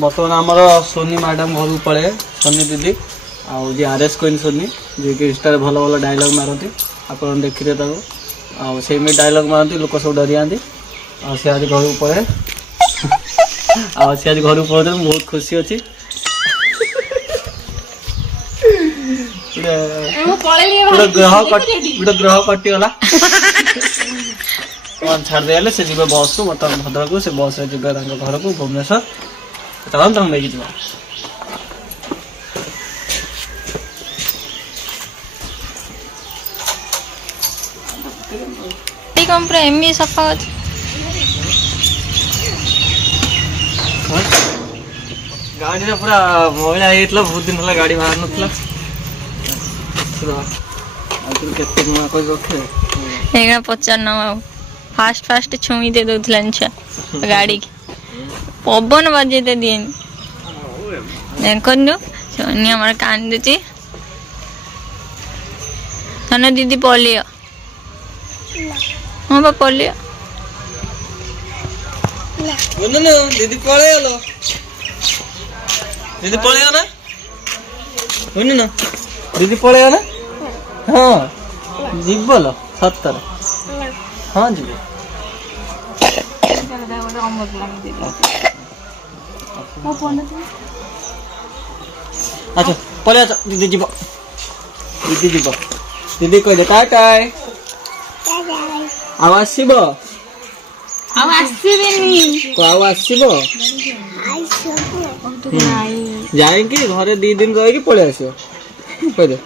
बर्तमान आमर सोनी मैडम घर पड़े सोनी दीदी आउ जी आरएस क्वीन सोनी जी कि इंस्टा भल भल डायलॉग मारती आप देखिए आमी डायलॉग मारती लोक सब डरी जाती सी आज घर पड़े सी आज घर पड़े बहुत खुशी अच्छी ग्रह कटिगला छाड़ दे से जी बस को बर्तमान भद्रक को से बस जी घर को भुवनेश्वर चल तुम लेकिन जा कम पूरा एमई सफा अछि गाड़ी रे पूरा मोइला हेतला बहुत दिन होला गाड़ी बाहर नथला आखिर केते गुना कोइ रखे एगा 95 फास्ट फास्ट छुई दे दोथलन छ गाड़ी पवन बजे दे दिन देखनु सोनी हमर कान देची तने दीदी पलियो हां बा पलियो न दीदी पळे आलो दीदी पळे ना होनी ना दीदी पळे ना हां जीवलो सत्तर हां जी अच्छा पळे आ दीदी जीव दीदी कह दे टाटा आवाज शिव जाएंगे घरे 2 दिन रह पड़े आसो कह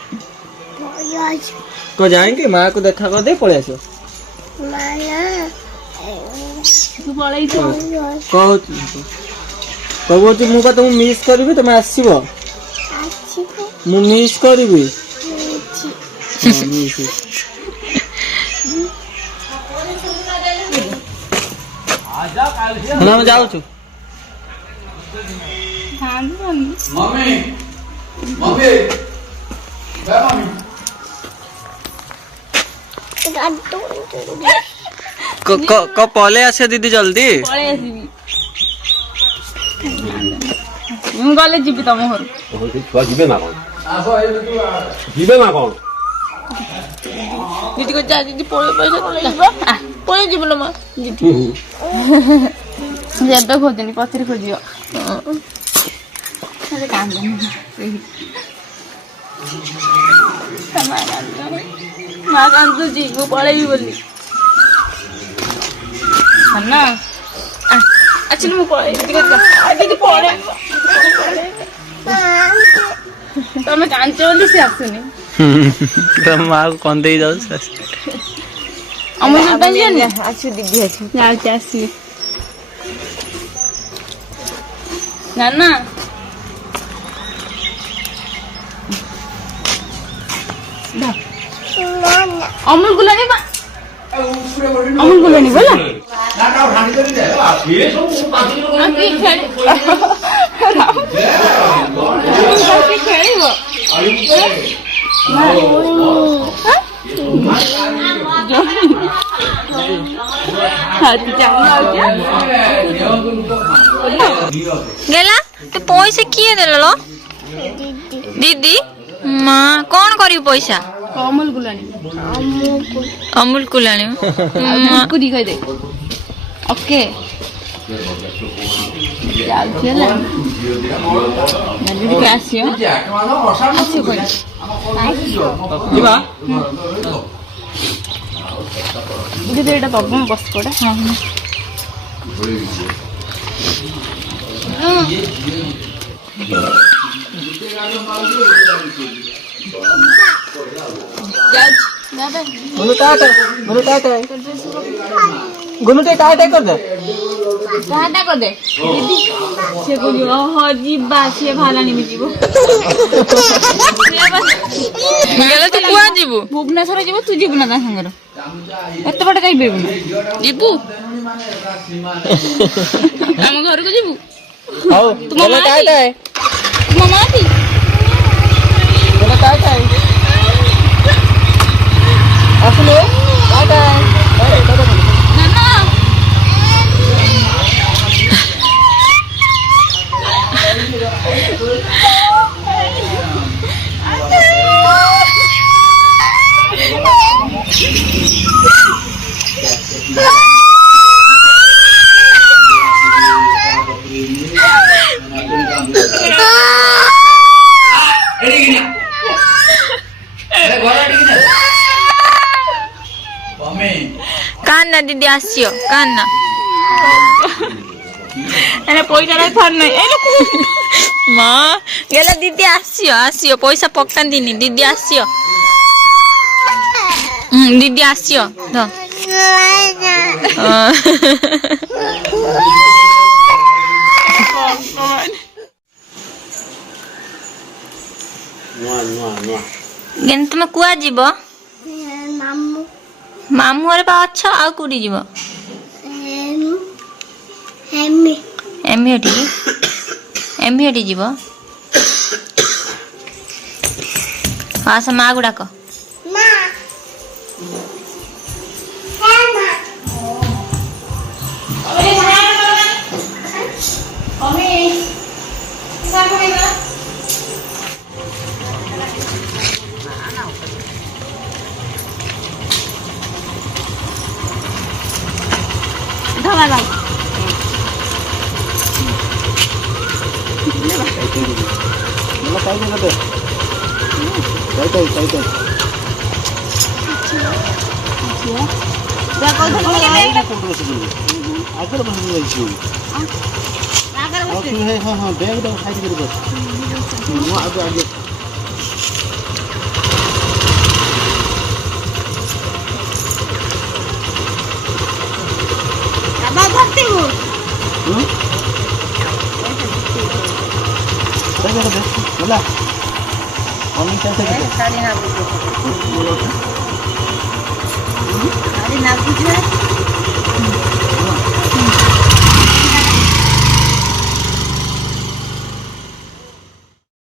को जाएंगे माँ को देखा कर दे पड़े आसो कहूँ मुझे तुम मिस करी तुम आसब मु मिस करी हम जाऊ छु मम्मी मम्मी क पले आसे दीदी जल्दी पळे आसीबी मु गले जीबी तम घर छुआ जीबे ना कोन जीबे ना कोन दीदी को जा दीदी पैसा पळे जीबलो मा दीदी ज्यादा खोजनी पथरी खोजियो अरे काम माँ कांदू जी वो पड़े भी बोली ना अच्छा मैं पड़े दीदी पड़े तो मैं कांचे बोली से आसुनी तो माँ को कौन दे जाओ अमर सुल्तान जी ने अच्छी दीदी अच्छी यार कैसी नाना अमूल गुलानी बा अमूल गुलानी बोला ना का उठानी कर दे ये सब पार्टी लोग आके खेलिबो गेला तो पैसा किए देलो दीदी माँ कौन करी पैसा अमूल गुलानी अमूल कुलानी को दिखाई दे ओके चल चला नदी के आसियो आसियो कोई जीवा दीदी एटा तब बस कोडा गुनु टाटा गुनु टाटा कर दे टाटा कर दे दीदी से को हो जीबा से भालानी में जीवो गेला तू कुआ जीबू भुवनेश्वर जीवो तू जीवना ता संगर एत बड़ काई बेबू जीबू हम घर को जीबू आओ तुम टाटा है मामा थी टाटा है असलो टाटा नाना गेला दीदी आसियो कान ना अरे पैसा रे थर नै ए लोक मा गेला दीदी आसियो आसियो पैसा पक्का दिनी दीदी आसियो दीदी आसियो द गेन तुम कुआ जीव मामू घरे पा अच्छ आ कुड़ी जीव एमी हटी जीव आस माँ गुड़ाक साड़ी ना बुझे